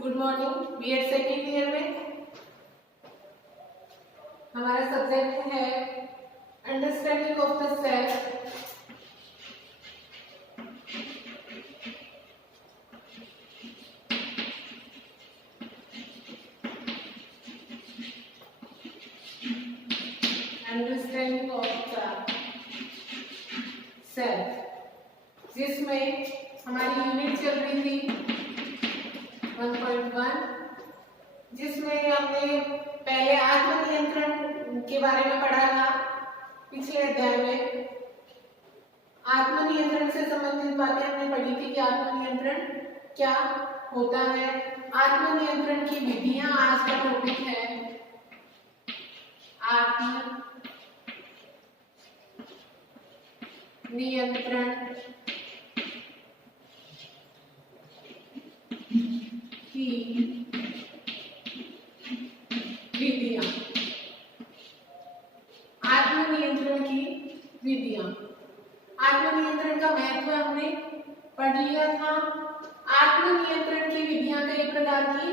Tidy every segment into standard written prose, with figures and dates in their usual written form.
Good morning. BEd second year में हमारा subject है understanding of the self. Understanding of the self, जिसमें हमारी यूनिट चल रही थी 1.1, जिसमें हमने पहले आत्मनियंत्रण के बारे में पढ़ा था। पिछले अध्याय में आत्मनियंत्रण से संबंधित बातें हमने पढ़ी थी कि आत्मनियंत्रण क्या होता है, आत्मनियंत्रण की विधियां आज का टॉपिक है। आत्मनियंत्रण की विधियां, आत्मनियंत्रण की विधियां। आत्मनियंत्रण का महत्व हमने पढ़ लिया था। आत्मनियंत्रण की विधियां कई प्रकार की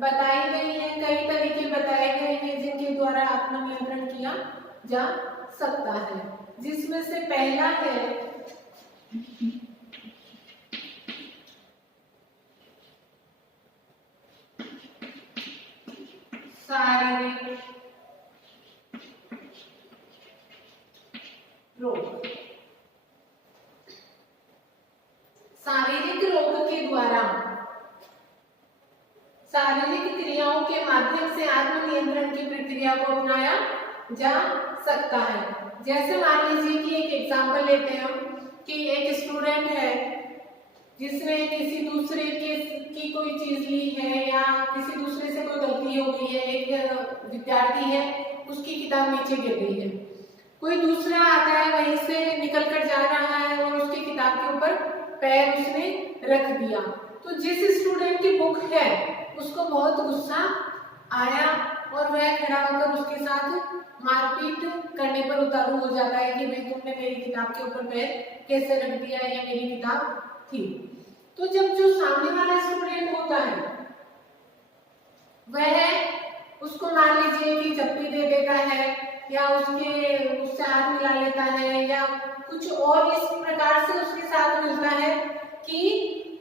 बताई गई हैं, कई तरीके बताए गए हैं जिनके द्वारा आत्मनियंत्रण किया जा सकता है, जिसमें से पहला है शारीरिक रोग। शारीरिक रोग के द्वारा, शारीरिक क्रियाओं के माध्यम से आत्मनियंत्रण की प्रक्रिया को अपनाया जा सकता है। जैसे मान लीजिए कि एक एग्जांपल लेते हैं हम कि एक स्टूडेंट है जिसने किसी दूसरे की कोई चीज ली है या किसी दूसरे से कोई गलती हो गई है। एक विद्यार्थी है, उसकी किताब नीचे गिर गई है, कोई दूसरा आता है वहीं से निकल कर जा रहा है और उसकी किताब के ऊपर पैर उसने रख दिया। तो जिस स्टूडेंट की बुक है उसको बहुत गुस्सा आया और वह खड़ा होकर उसके साथ मारपीट करने पर उतारू हो जाता है कि भाई तुमने मेरी किताब के ऊपर पैर कैसे रख दिया, ये मेरी किताब थी। तो जब जो सामने वाला स्टूडेंट होता है वह उसको मान लीजिए कि चप्पी दे देता है या उससे हाथ मिला लेता है या कुछ और इस प्रकार से उसके साथ मिलता है कि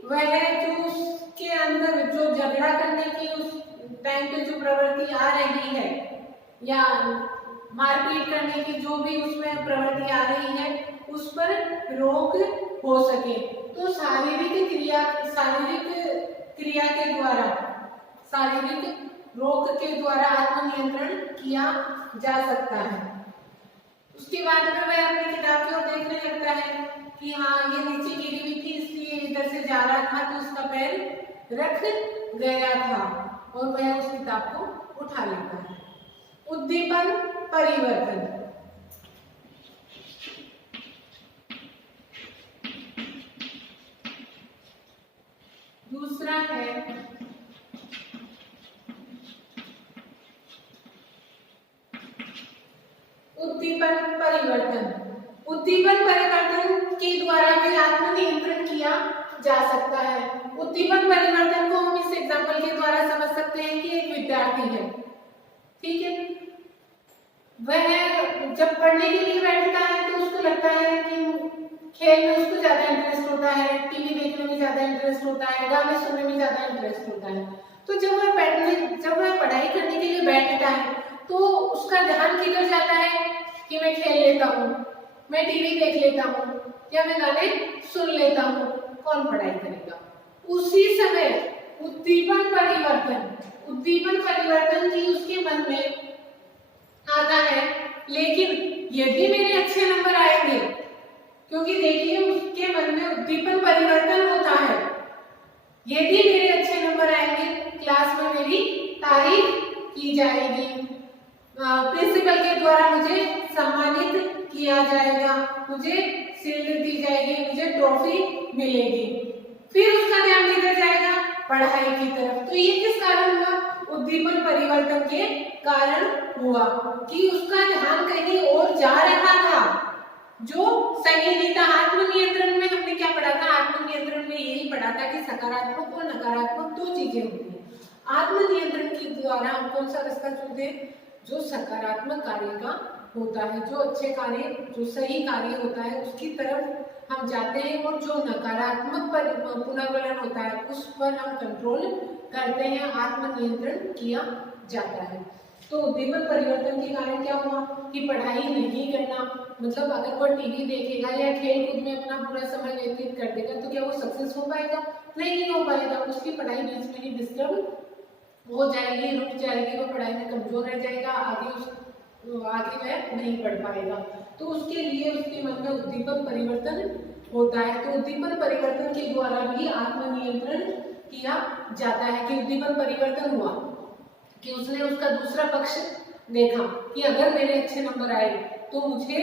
वह जो उसके अंदर जो झगड़ा करने की उस टाइम पे जो प्रवृत्ति आ रही है या मारपीट करने की जो भी उसमें प्रवृत्ति आ रही है उस पर रोक हो सके। तो शारीरिक क्रिया के द्वारा, शारीरिक रोग के द्वारा आत्मनियंत्रण किया जा सकता है। उसके बाद में वह अपनी किताब की ओर देखने लगता है कि हाँ ये नीचे गिरी हुई थी इसलिए इधर से जा रहा था तो उसका पैर रख गया था और वह उस किताब को उठा लेता है। उद्दीपन परिवर्तन, दूसरा है उद्दीपन परिवर्तन। उद्दीपन परिवर्तन के द्वारा भी आत्मनियंत्रण किया जा सकता है। उद्दीपन परिवर्तन को हम इस एग्जांपल के द्वारा समझ सकते हैं कि एक विद्यार्थी है, ठीक है, वह जब पढ़ने के लिए बैठता है तो उसको लगता है कि खेल में उसको ज्यादा इंटरेस्ट होता है, टीवी देखने में ज्यादा इंटरेस्ट होता है, गाने सुनने में ज्यादा इंटरेस्ट होता है। तो जब वह पढ़ाई करने के लिए बैठता है तो उसका ध्यान किधर जाता है कि मैं खेल लेता हूँ, मैं टीवी देख लेता हूँ या मैं गाने सुन लेता हूँ, कौन पढ़ाई करेगा। उसी समय उद्दीपन परिवर्तन की उसके मन में आता है, लेकिन यदि मेरे अच्छे नंबर आएंगे, क्योंकि देखिए उसके मन में उद्दीपन परिवर्तन होता है, यदि मेरे अच्छे नंबर आएंगे क्लास में मेरी तारीफ की जाएगी, प्रिंसिपल के द्वारा मुझे सम्मानित किया जाएगा, मुझे शील्ड दी जाएगी, मुझे ट्रॉफी मिलेगी, फिर उसका ध्यान किधर जाएगा, पढ़ाई की तरफ। तो ये किस कारण हुआ, उद्दीपन परिवर्तन के कारण हुआ कि उसका ध्यान कहीं और जा रहा था जो सही नहीं था। आत्मनियंत्रण में हमने क्या पढ़ा था, आत्मनियंत्रण में यही पढ़ा था कि सकारात्मक और नकारात्मक दो चीजें होती हैं। आत्मनियंत्रण के द्वारा हम कौन सा रास्ता चुनते हैं? जो सकारात्मक कार्य का होता है, जो अच्छे कार्य, जो सही कार्य होता है उसकी तरफ हम जाते हैं, और जो नकारात्मक पुनर्वलन होता है उस पर हम कंट्रोल करते हैं, आत्मनियंत्रण किया जाता है। तो उद्दीपक परिवर्तन के कारण क्या हुआ कि पढ़ाई नहीं करना, मतलब अगर कोई टीवी देखेगा या खेल कूद में अपना पूरा समय व्यतीत कर देगा तो क्या वो सक्सेस हो पाएगा? नहीं हो पाएगा। उसकी पढ़ाई बीच में ही डिस्टर्ब हो जाएगी, रुक जाएगी, वो पढ़ाई में कमजोर रह जाएगा, आगे वह नहीं पढ़ पाएगा। तो उसके लिए उसके मन में उद्दीपक परिवर्तन होता है। तो उद्दीपक परिवर्तन के द्वारा भी आत्मनियंत्रण किया जाता है। कि उद्दीपक परिवर्तन हुआ कि उसने उसका दूसरा पक्ष देखा कि अगर मेरे अच्छे नंबर आए तो मुझे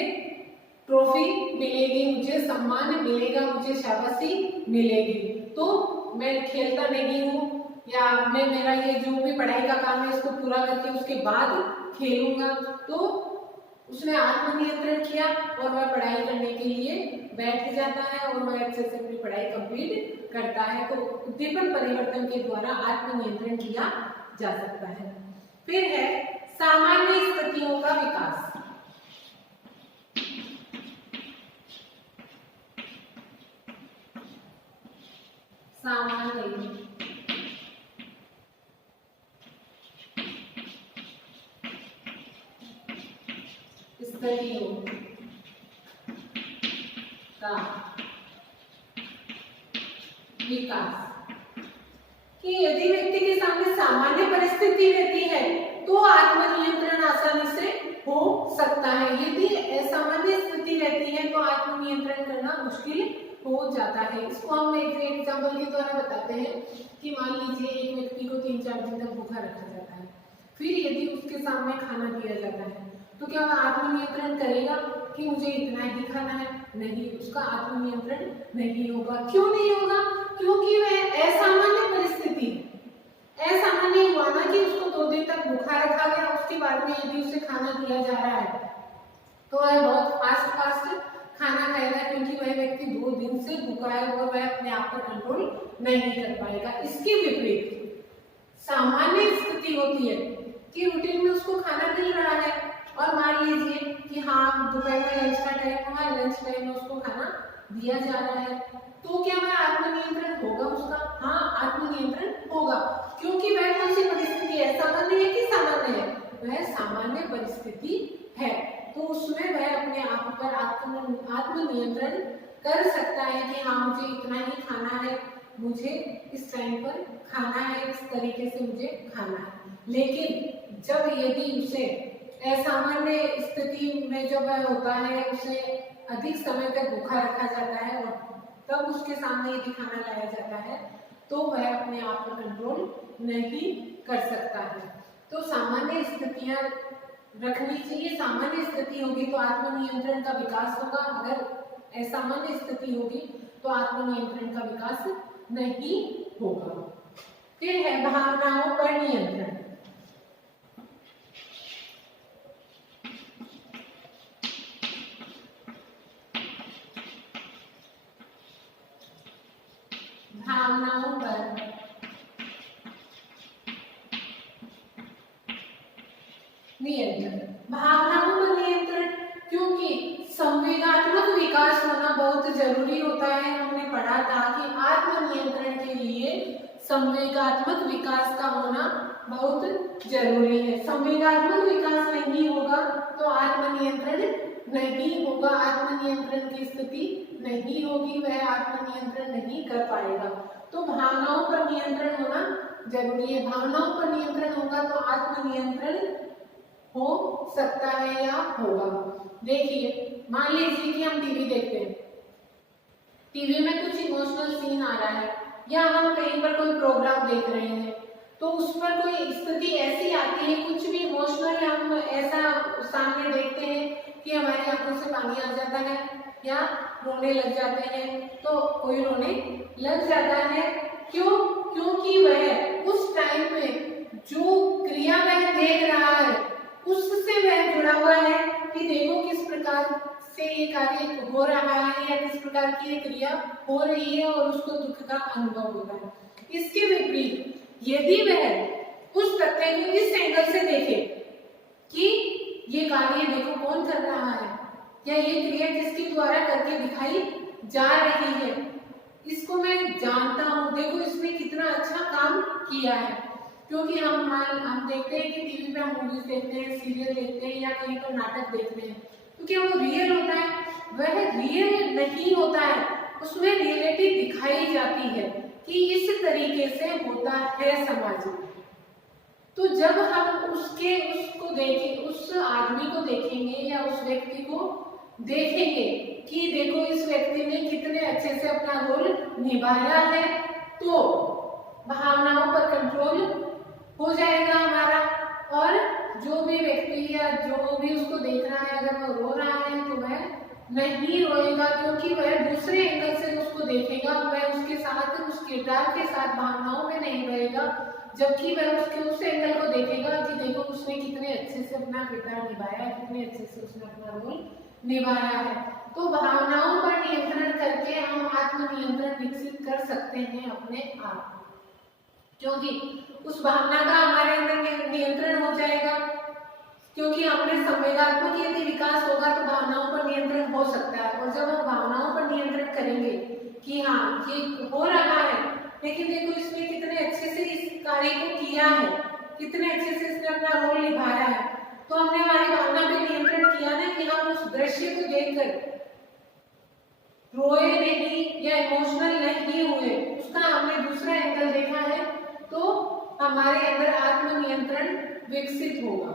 ट्रॉफी मिलेगी, मुझे सम्मान मिलेगा, मुझे शाबाशी मिलेगी, तो मैं खेलता नहीं हूँ, या मैं मेरा ये जो भी पढ़ाई का काम है इसको पूरा करके उसके बाद खेलूंगा। तो उसने आत्मनियंत्रण किया और वह पढ़ाई करने के लिए बैठ जाता है और वह अच्छे से अपनी पढ़ाई कंप्लीट करता है। तो उद्दीपक परिवर्तन के द्वारा आत्मनियंत्रण किया जा सकता है। फिर है सामान्य स्थितियों का विकास। सामान्य स्थितियों का विकास। कि यदि व्यक्ति के सामने सामान्य परिस्थिति रहती है तो आत्मनियंत्रण आसानी से हो सकता है। यदि असामान्य स्थिति रहती है तो आत्मनियंत्रण करना मुश्किल हो जाता है। इसको हम एक एग्जाम्पल के द्वारा बताते हैं कि मान लीजिए एक व्यक्ति को 3-4 दिन तक भूखा रखा जाता है, फिर यदि उसके सामने खाना दिया जाता है तो क्या वह आत्मनियंत्रण करेगा कि मुझे इतना ही खाना है? नहीं, उसका आत्मनियंत्रण नहीं होगा। क्यों नहीं होगा? क्योंकि वह असामान्य परिस्थिति, असामान्य हुआ ना कि उसको 2 दिन तक भूखा रखा गया, उसके बाद में यदि उसे खाना दिया जा रहा है तो वह बहुत फास्ट खाना खाएगा, क्योंकि वह व्यक्ति 2 दिन से भूखा है और वह अपने आप पर कंट्रोल नहीं कर पाएगा। इसके विपरीत सामान्य स्थिति होती है कि रूटीन में उसको खाना मिल रहा है और मान लीजिए कि हाँ दोपहर में लंच का टाइम हुआ, लंच टाइम में उसको खाना दिया जा रहा है, तो क्या वह आत्मनियंत्रण होगा उसका? हाँ, आत्मनियंत्रण होगा, क्योंकि वह कौन सी परिस्थिति है? सामान्य है कि सामान्य है? वह सामान्य परिस्थिति है, तो उसमें वह अपने आप पर आत्मनियंत्रण कर सकता है कि हाँ मुझे इतना ही खाना है, मुझे इस टाइम पर खाना है, इस तरीके से मुझे खाना है। लेकिन जब यदि उसे असामान्य स्थिति में जब होता है, उसे अधिक समय तक भूखा रखा जाता है और तब उसके सामने यदि खाना लाया जाता है तो वह अपने आप पर कंट्रोल नहीं कर सकता है। तो सामान्य स्थितियां रखनी चाहिए। सामान्य स्थिति होगी तो आत्मनियंत्रण का विकास होगा, अगर असामान्य स्थिति होगी तो आत्मनियंत्रण का विकास नहीं होगा। फिर है भावनाओं पर नियंत्रण। भावनाओं पर नियंत्रण। भावनाओं पर नियंत्रण क्योंकि संवेगात्मक विकास होना बहुत जरूरी होता है। हमने पढ़ा था कि आत्मनियंत्रण के लिए संवेगात्मक विकास का होना बहुत जरूरी है। संवेगात्मक विकास नहीं होगा तो आत्मनियंत्रण नहीं होगा, आत्मनियंत्रण की स्थिति नहीं होगी, वह आत्मनियंत्रण नहीं कर पाएगा। तो भावनाओं पर नियंत्रण होना जरूरी है। भावनाओं पर नियंत्रण होगा तो आत्मनियंत्रण हो सकता है या होगा। देखिए, मान लीजिए कि हम टीवी देखते हैं, टीवी में कुछ इमोशनल सीन आ रहा है या हम कहीं पर कोई प्रोग्राम देख रहे हैं तो उस पर कोई स्थिति ऐसी आती है, कुछ भी इमोशनल हम ऐसा सामने देखते हैं कि हमारी आंखों से पानी आ जाता है या रोने लग जाते हैं। तो कोई रोने लग जाता है, क्यों? क्योंकि वह उस टाइम में जो क्रिया वह देख रहा है उससे वह जुड़ा हुआ है कि देखो किस प्रकार से ये कार्य हो रहा है या किस प्रकार की ये क्रिया हो रही है, और उसको दुख का अनुभव होता है। इसके विपरीत यदि वह उस तथ्य को इस एंगल से देखें कि ये कार्य देखो कौन कर रहा है, या ये क्रिया किसके द्वारा करके दिखाई जा रही है, इसको मैं जानता हूँ, देखो इसने कितना अच्छा काम किया है। क्योंकि हम देखते हैं कि टीवी पे हम मूवीज देखते हैं, सीरियल देखते हैं या कहीं पर नाटक देखते हैं, तो क्या वो रियल होता है? वह रियल नहीं होता है, उसमें रियलिटी दिखाई जाती है कि इस तरीके से होता है समाज में। तो जब हम उसको देखें, उस आदमी को देखेंगे या उस व्यक्ति को देखेंगे कि देखो इस व्यक्ति ने कितने अच्छे से अपना रोल निभाया है, तो भावनाओं पर कंट्रोल हो जाएगा हमारा। और जो भी व्यक्ति या जो भी उसको देख रहा है, अगर वो रो रहा है तो वह नहीं रोएगा, क्योंकि वह दूसरे एंगल से उसको देखेगा, वह उसके साथ, उस किरदार के साथ भावनाओं में नहीं रहेगा, जबकि वह उसके उस एंगल को देखेगा कि देखो उसने कितने अच्छे से अपना किरदार निभाया, कितने अच्छे से उसने अपना रोल निभाया है। तो भावनाओं पर नियंत्रण करके हम आत्मनियंत्रण विकसित कर सकते हैं अपने आप, क्योंकि उस भावना का हमारे अंदर नियंत्रण हो जाएगा। क्योंकि हमने संवेदनात्मक यदि विकास होगा तो भावनाओं पर नियंत्रण हो सकता है, और जब हम भावनाओं पर नियंत्रण करेंगे कि हाँ ये हो रहा है, लेकिन देखो इसने कितने अच्छे से इस कार्य को किया है, कितने अच्छे से इसने अपना रोल निभाया है, तो हमने हमारी भावना पे नियंत्रण किया ना कि हम उस दृश्य को देखकर रोए नहीं या इमोशनल नहीं हुए, उसका हमने दूसरा एंगल देखा है, तो हमारे अंदर आत्मनियंत्रण विकसित होगा।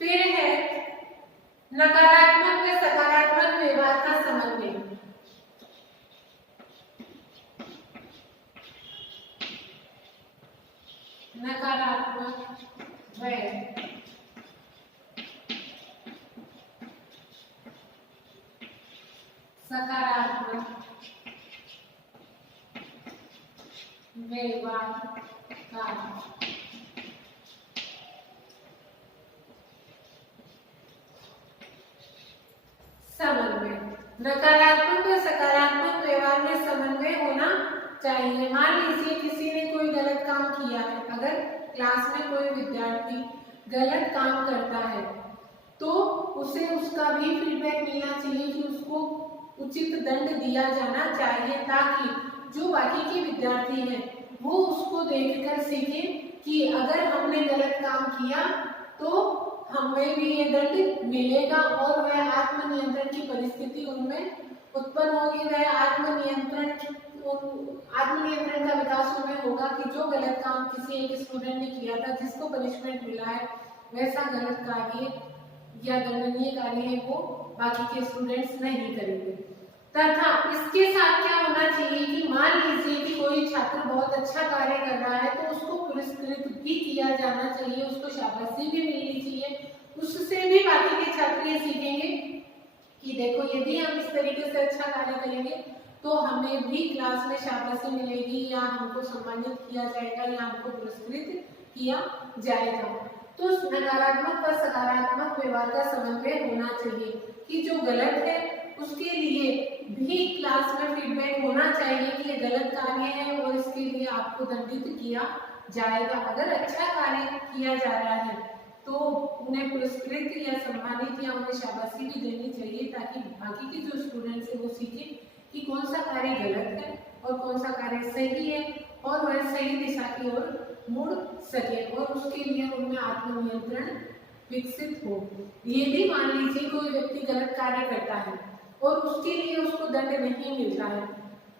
फिर है नकारात्मक व सकारात्मक व्यवहार का समन्वय। नकारात्मक व सकारात्मक व्यवहार का समन्वय। नकारात्मक और सकारात्मक व्यवहार में समन्वय होना चाहिए। मान लीजिए किसी ने कोई गलत काम किया है, अगर क्लास में कोई विद्यार्थी गलत काम करता है तो उसे उसका भी फीडबैक मिलना चाहिए कि उसको उचित दंड दिया जाना चाहिए, ताकि जो बाकी के विद्यार्थी हैं वो उसको देखकर सीखें कि अगर हमने गलत काम किया तो हमें भी ये दंड मिलेगा, और वह आत्मनियंत्रण की परिस्थिति उनमें उत्पन्न होगी। वह आत्मनियंत्रण का विकास उनमें होगा कि जो गलत काम किसी एक स्टूडेंट ने किया था, जिसको पनिशमेंट मिला है, वैसा गलत कार्य या दंडनीय कार्य है वो बाकी के स्टूडेंट्स नहीं करेंगे। तथा इसके साथ क्या होना चाहिए कि मान लीजिए कि कोई छात्र बहुत अच्छा कार्य कर रहा है तो उसको पुरस्कृत भी किया जाना चाहिए, उसको शाबाशी भी मिलनी चाहिए। उससे भी बाकी के छात्र ये सीखेंगे कि देखो यदि हम इस तरीके से अच्छा कार्य करेंगे तो हमें भी क्लास में शाबाशी मिलेगी, या हमको सम्मानित किया जाएगा, या हमको पुरस्कृत किया जाएगा। तो नकारात्मक और सकारात्मक व्यवहार का समन्वय होना चाहिए कि जो गलत है उसके लिए भी क्लास में फीडबैक होना चाहिए कि ये गलत कार्य है और इसके लिए आपको दंडित किया जाएगा। अगर अच्छा कार्य किया जा रहा है तो उन्हें पुरस्कृत या सम्मानित या उन्हें शाबाशी भी देनी चाहिए, ताकि बाकी के जो स्टूडेंट्स हैं वो सीखें कि कौन सा कार्य गलत है और कौन सा कार्य सही है, और वह सही दिशा की ओर मुड़ सके, और उसके लिए उनमें आत्मनियंत्रण विकसित हो। यदि मान लीजिए कोई व्यक्ति गलत कार्य करता है और उसके लिए उसको दंड नहीं मिल रहा है,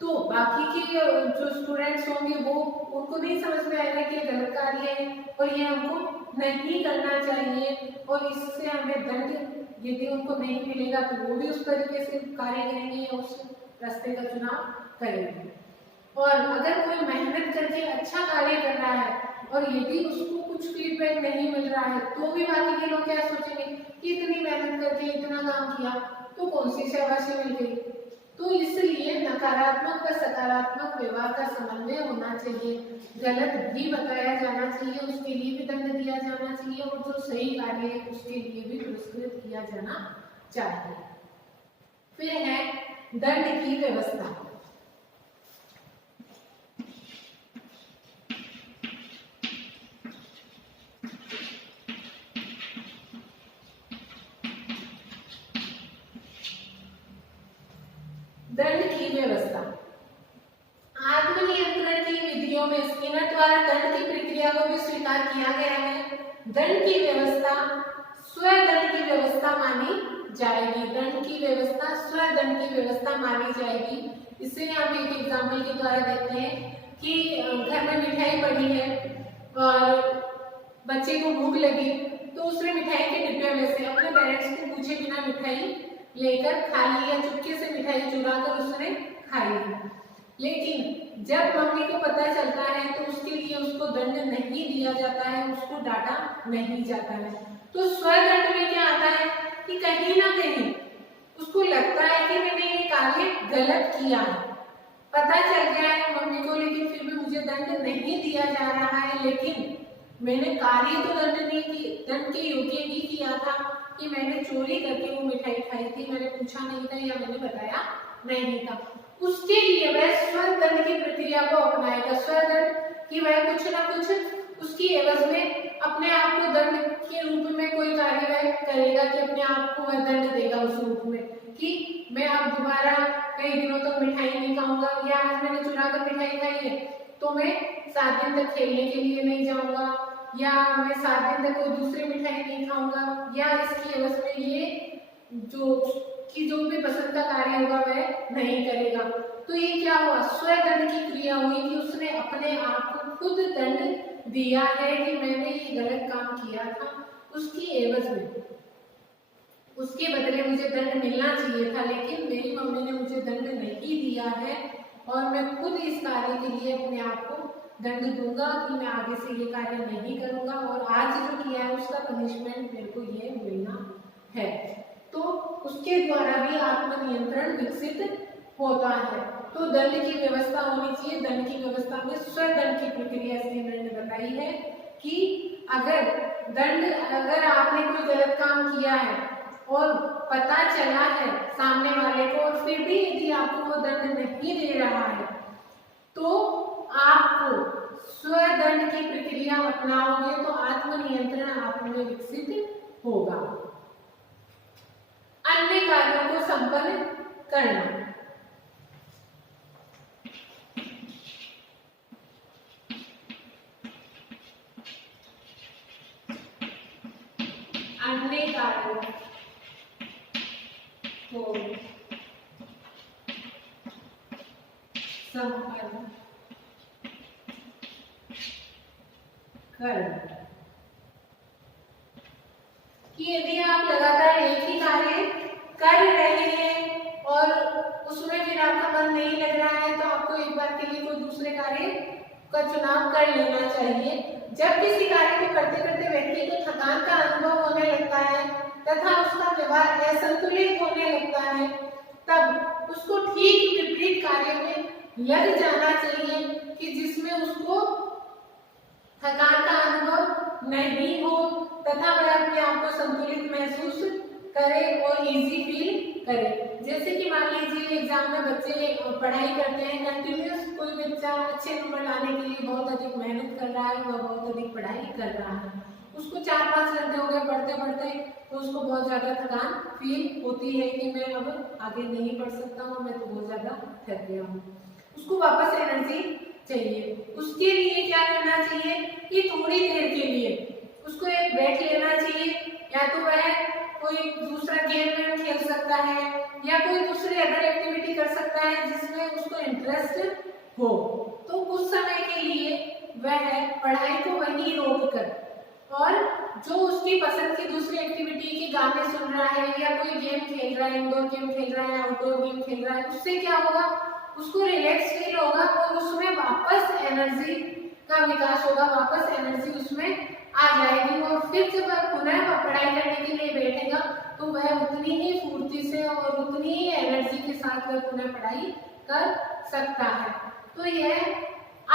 तो बाकी के जो स्टूडेंट्स होंगे वो उनको नहीं समझ में आएगा कि गलत कार्य है और ये हमको नहीं करना चाहिए, और इससे हमें दंड यदि उनको नहीं मिलेगा तो वो भी उस तरीके से कार्य करेंगे या उस रास्ते का चुनाव करेंगे। और अगर कोई मेहनत करके अच्छा कार्य कर रहा है और यदि उसको कुछ फीडबैक नहीं मिल रहा है तो भी बाकी के लोग क्या सोचेंगे कि इतनी मेहनत करके इतना काम किया तो कौन सी शाबाशी मिल गई। तो इसलिए नकारात्मक व सकारात्मक व्यवहार का समन्वय होना चाहिए। गलत भी बताया जाना चाहिए, उसके लिए भी दंड दिया जाना चाहिए, और जो सही कार्य है उसके लिए भी पुरस्कृत किया जाना चाहिए। फिर है दंड की व्यवस्था। दंड की व्यवस्था। आत्मनियंत्रण की विधियों में स्किनर द्वारा दंड की प्रक्रिया को भी स्वीकार किया गया है। दंड की व्यवस्था स्वदंड की व्यवस्था मानी जाएगी। दंड की व्यवस्था स्वदंड की व्यवस्था मानी जाएगी। इसे हम एक एग्जाम्पल के द्वारा देखते हैं कि घर में मिठाई पड़ी है और बच्चे को भूख लगी, तो उसने मिठाई के डिब्बे में से अपने पेरेंट्स को पूछे बिना मिठाई लेकर खा ली या चुपके से मिठाई चुरा कर उसने खा ली। लेकिन जब मम्मी को पता चलता है तो उसके लिए उसको दंड नहीं दिया जाता है, उसको डांटा नहीं जाता है। तो स्वदंड में क्या आता है कि कहीं ना कहीं उसको लगता है कि मैंने ये कार्य गलत किया है, पता चल गया है मम्मी को, लेकिन फिर भी मुझे दंड नहीं दिया जा रहा है। लेकिन मैंने कार्य तो दंड के योग्य ही किया था कि मैंने चोरी करके वो मिठाई खाई थी, मैंने पूछा नहीं था या मैंने बताया नहीं था। उसके लिए वह स्वदंड की प्रक्रिया को अपनाएगा। स्वदंड कि वह कुछ ना कुछ उसकी एवज में अपने आप को दंड के रूप में कोई कार्य वह करेगा कि अपने आप को वह दंड देगा उस रूप में कि मैं अब दोबारा कई दिनों तक मिठाई नहीं खाऊंगा, या आज मैंने चुरा कर मिठाई खाई है तो मैं 7 दिन तक खेलने के लिए नहीं जाऊंगा, या मैं 7 दिन तक कोई दूसरी मिठाई नहीं खाऊंगा, या इसकी एवज में ये जो भी पसंद का कार्य होगा वह नहीं करेगा। तो ये क्या हुआ, स्वदंड की क्रिया हुई कि उसने अपने आप को खुद दंड दिया है कि मैंने ये गलत काम किया था, उसकी एवज में उसके बदले मुझे दंड मिलना चाहिए था, लेकिन मेरी मम्मी ने मुझे दंड नहीं दिया है और मैं खुद इस कार्य के लिए अपने आप को दंड दूंगा कि मैं आगे से ये कार्य नहीं करूंगा और आज जो किया है उसका पनिशमेंट मेरे को ये मिलना है। तो उसके द्वारा भी आत्मनियंत्रण विकसित होता है। तो दंड की व्यवस्था होनी चाहिए। दंड की व्यवस्था में स्वदंड की प्रक्रिया स्किनर ने बताई है कि अगर आपने कोई गलत काम किया है और पता चला है सामने वाले को और फिर भी यदि आपको वो दंड नहीं दे रहा है तो आपको स्वदंड की प्रक्रिया अपनाओगे तो आत्मनियंत्रण आप में विकसित होगा। अन्य कार्यों को संपन्न करना। अन्य कार्यों को संपन्न करना कि यदि आप लगातार एक ही कार्य कर रहे हैं और उसमें फिर आपका मन नहीं लग रहा है तो आपको एक बार के लिए कोई दूसरे कार्य का चुनाव कर लेना चाहिए। जब किसी कार्य को करते करते व्यक्ति को थकान का अनुभव होने लगता है तथा उसका व्यवहार असंतुलित होने लगता है तब उसको ठीक विपरीत कार्य में लग जाना चाहिए कि जिसमें उसको थकान का अनुभव नहीं हो तथा वह अपने आप को संतुलित महसूस करे और इजी फील करे। जैसे कि मान लीजिए एग्जाम में बच्चे पढ़ाई करते हैं, कंटिन्यूस कोई बच्चा अच्छे नंबर लाने के लिए बहुत अधिक मेहनत कर रहा है, वह बहुत अधिक पढ़ाई कर रहा है, उसको 4-5 घंटे हो गए पढ़ते पढ़ते तो उसको बहुत ज्यादा थकान फील होती है कि मैं अब आगे नहीं पढ़ सकता हूँ, मैं तो बहुत ज्यादा थक गया हूँ, उसको वापस एनर्जी चाहिए। उसके लिए क्या करना चाहिए कि थोड़ी देर के लिए उसको एक ब्रेक लेना चाहिए, या तो वह कोई दूसरा गेम में खेल सकता है या कोई दूसरी अदर एक्टिविटी कर सकता है जिसमें उसको इंटरेस्ट हो। तो उस समय के लिए वह पढ़ाई को वहीं रोक कर और जो उसकी पसंद की दूसरी एक्टिविटी के गाने सुन रहा है या कोई गेम खेल रहा है, इंडोर गेम खेल रहा है, आउटडोर गेम खेल रहा है, उससे क्या होगा, उसको रिलैक्स फील होगा और उसमें वापस एनर्जी का विकास होगा, वापस एनर्जी उसमें आ जाएगी और फिर जब वह पुनः पढ़ाई करने के लिए बैठेगा तो वह उतनी ही फुर्ती से और उतनी ही एनर्जी के साथ वह पुनः पढ़ाई कर सकता है। तो यह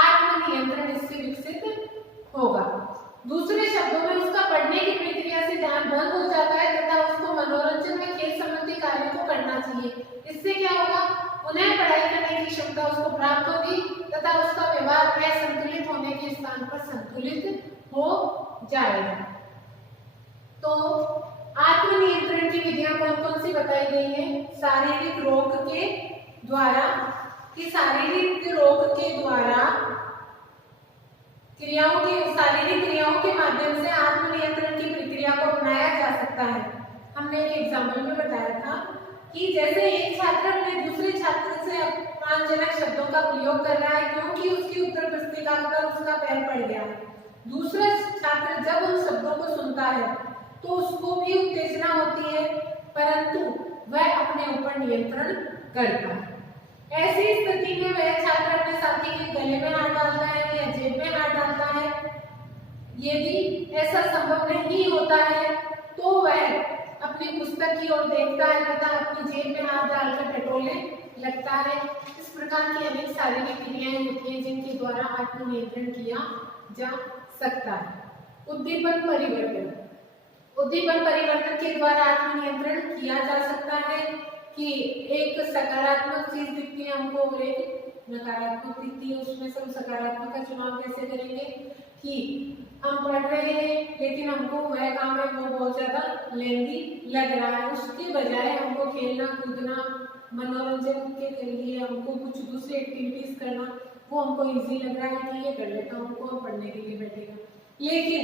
आत्मनियंत्रण इससे विकसित होगा। दूसरे शब्दों में उसका पढ़ने की प्रक्रिया से ध्यान भंग हो जाता है तथा उसको मनोरंजन में खेल संबंधी कार्य को करना चाहिए। इससे क्या होगा, पुनः पढ़ाई करने की क्षमता उसको प्राप्त होगी तथा उसका व्यवहार में संतुलित होने के स्थान पर संतुलित हो जाएगा। तो आत्मनियंत्रण की विधियां कौन कौन सी बताई गई हैं? शारीरिक रोक के द्वारा कि शारीरिक रोग के द्वारा शारीरिक क्रियाओं के माध्यम से आत्मनियंत्रण की प्रक्रिया को अपनाया जा सकता है। हमने एक एग्जाम्पल में बताया था कि जैसे एक छात्र अपने दूसरे छात्र से अपमानजनक शब्दों का प्रयोग कर रहा है क्योंकि उसकी उत्तर पुस्तिका पर उसका पैर पड़ गया है। दूसरा छात्र जब उन शब्दों को सुनता है तो उसको भी उत्तेजना होती है, परंतु वह अपने ऊपर नियंत्रण करता है। ऐसी स्थिति में वह छात्र अपने साथी के गले में हाथ डालता है या जेब में हाथ डालता है। यदि ऐसा संभव नहीं होता है तो वह अपनी पुस्तक की ओर देखता है तथा अपनी जेब में हाथ डालकर टटोलने लगता है। इस प्रकार की अनेक शारीरिक क्रियाएं होती हैं जिनके द्वारा आत्मनियंत्रण किया जा सकता है। उद्दीपन परिवर्तन के द्वारा आत्मनियंत्रण किया जा सकता है कि एक सकारात्मक चीज दिखती है हमको और एक नकारात्मक दिखती है, उसमें से हम सकारात्मक का चुनाव कैसे करेंगे कि हम पढ़ रहे हैं लेकिन हमको वह काम है वो बहुत ज्यादा लेंदी लग रहा है, उसके बजाय हमको खेलना कूदना मनोरंजन के लिए हमको कुछ दूसरी एक्टिविटीज करना वो हमको इजी लग रहा है कि ये कर लेता हूँ, हमको पढ़ने के लिए बैठेगा। लेकिन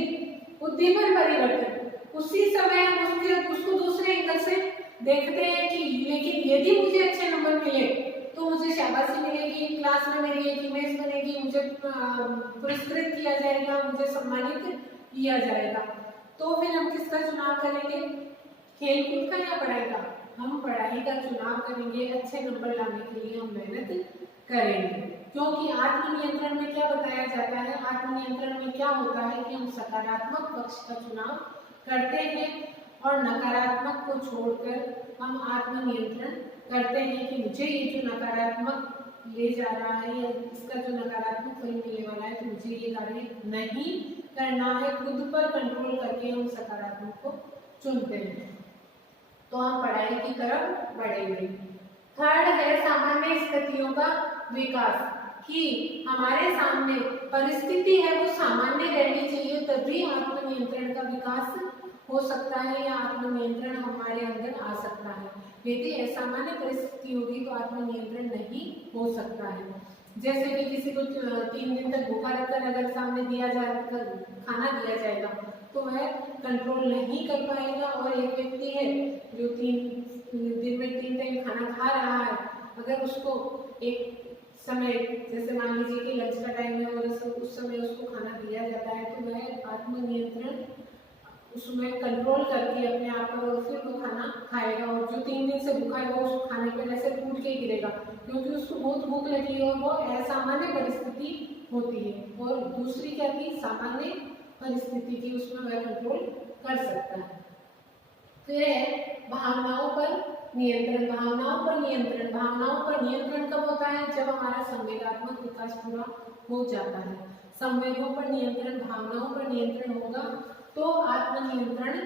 उद्दीपन परिवर्तन उसी समय हम उसको दूसरे एंगल से देखते हैं कि लेकिन यदि मुझे अच्छे नंबर मिले तो मुझे शाबाशी मिलेगी, क्लास में मेरी एक इमेज बनेगी, मुझे पुरस्कृत किया जाएगा, मुझे सम्मानित किया जाएगा। तो फिर हम किसका चुनाव करेंगे, खेलकूद का या पढ़ाई का? हम पढ़ाई का चुनाव करेंगे, अच्छे नंबर लाने के लिए हम मेहनत करेंगे। क्योंकि आत्मनियंत्रण में क्या बताया जाता है, आत्मनियंत्रण में क्या होता है कि हम सकारात्मक पक्ष का चुनाव करते हैं और नकारात्मक को छोड़कर हम आत्मनियंत्रण करते हैं कि मुझे ये जो नकारात्मक ले जा रहा है या इसका जो नकारात्मक फल मिलने वाला है तो मुझे ये कार्य नहीं करना है। खुद पर कंट्रोल करके हम सकारात्मक को चुनते हैं तो हम पढ़ाई की तरफ बढ़ेंगे। थर्ड है सामान्य स्थितियों का विकास, कि हमारे सामने परिस्थिति है वो सामान्य रहनी चाहिए तभी आत्मनियंत्रण का विकास हो सकता है या आत्मनियंत्रण हमारे अंदर आ सकता है। यदि असामान्य परिस्थिति होगी तो आत्मनियंत्रण नहीं हो सकता है। जैसे कि किसी को 3 दिन तक भूखा रखकर अगर सामने खाना दिया जाएगा तो वह कंट्रोल नहीं कर पाएगा। और एक व्यक्ति है जो 3 दिन में 3 टाइम खाना खा रहा है, अगर उसको एक समय जैसे मान लीजिए कि लंच का टाइम है और उस समय उसको खाना दिया जाता है तो वह आत्मनियंत्रण उसमें कंट्रोल करके अपने आप पर और फिर वो खाना खाएगा। और जो 3 दिन से भूखा है वो उस खाने पर ऐसे टूट के गिरेगा क्योंकि उसको बहुत भूख लगी है और वो असामान्य परिस्थिति होती है। और दूसरी क्या थी, सामान्य परिस्थिति की, उसमें वह कंट्रोल कर सकता है। फिर भावनाओं पर नियंत्रण। भावनाओं पर नियंत्रण कब होता है, जब हमारा संवेगात्मक विकास पूरा हो जाता है। संवेगों पर नियंत्रण, भावनाओं पर नियंत्रण होगा तो आत्मनियंत्रण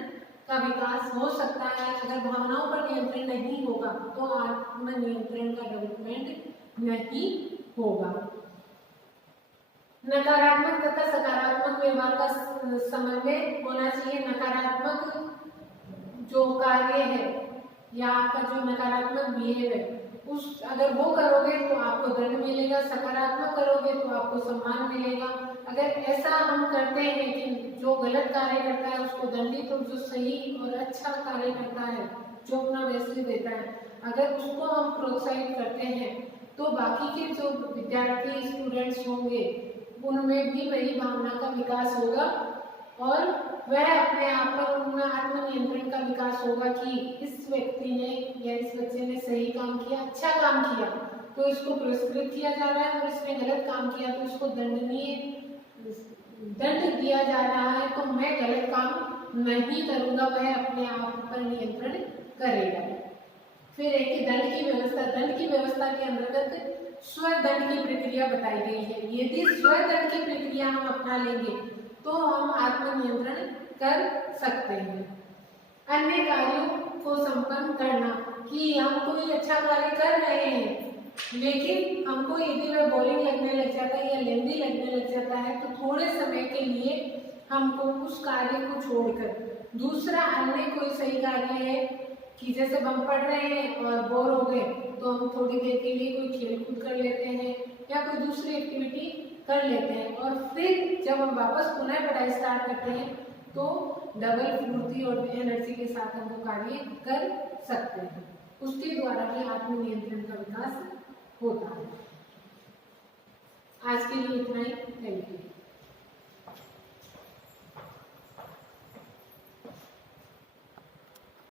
का विकास हो सकता है। अगर भावनाओं पर नियंत्रण नहीं होगा तो आत्मनियंत्रण का डेवलपमेंट नहीं होगा। नकारात्मक तथा सकारात्मक व्यवहार का समन्वय होना चाहिए। नकारात्मक जो कार्य है या आपका जो नकारात्मक बिहेव है उस अगर वो करोगे तो आपको दंड मिलेगा, सकारात्मक करोगे तो आपको सम्मान मिलेगा। अगर ऐसा हम करते हैं कि जो गलत कार्य करता है उसको दंडित और जो सही और अच्छा कार्य करता है जो अपना बेस्ट देता है अगर उसको हम प्रोत्साहित करते हैं तो बाकी के जो विद्यार्थी स्टूडेंट्स होंगे उनमें भी वही भावना का विकास होगा और वह अपने आप पर उनमें आत्मनियंत्रण का विकास होगा कि इस व्यक्ति ने या इस बच्चे ने सही काम किया, अच्छा काम किया तो इसको पुरस्कृत किया जा रहा है और इसने गलत काम किया तो इसको दंड दिया जा रहा है तो मैं गलत काम नहीं करूंगा, वह अपने आप पर नियंत्रण करेगा। फिर एक दंड की व्यवस्था। दंड की व्यवस्था के अंतर्गत स्वदंड की प्रक्रिया बताई गई है। यदि स्वदंड की प्रक्रिया हम अपना लेंगे तो हम आत्मनियंत्रण कर सकते हैं। अन्य कार्यों को संपन्न करना, कि हम कोई अच्छा कार्य कर रहे हैं लेकिन हमको यदि वह बोरिंग लगने लग जाता है या लेंदी लगने लग जाता है तो थोड़े समय के लिए हमको उस कार्य को छोड़कर दूसरा अन्य कोई सही कार्य है कि जैसे हम पढ़ रहे हैं और बोर हो गए तो हम थोड़ी देर के लिए कोई खेल कूद कर लेते हैं या कोई दूसरी एक्टिविटी कर लेते हैं, और फिर जब हम वापस पुनः पढ़ाई स्टार्ट करते हैं तो डबल फुर्ती और एनर्जी के साथ हम वो कार्य कर सकते हैं। उसके द्वारा ही आत्मनियंत्रण का विकास होता है। आज के लिए इतना ही। Thank you.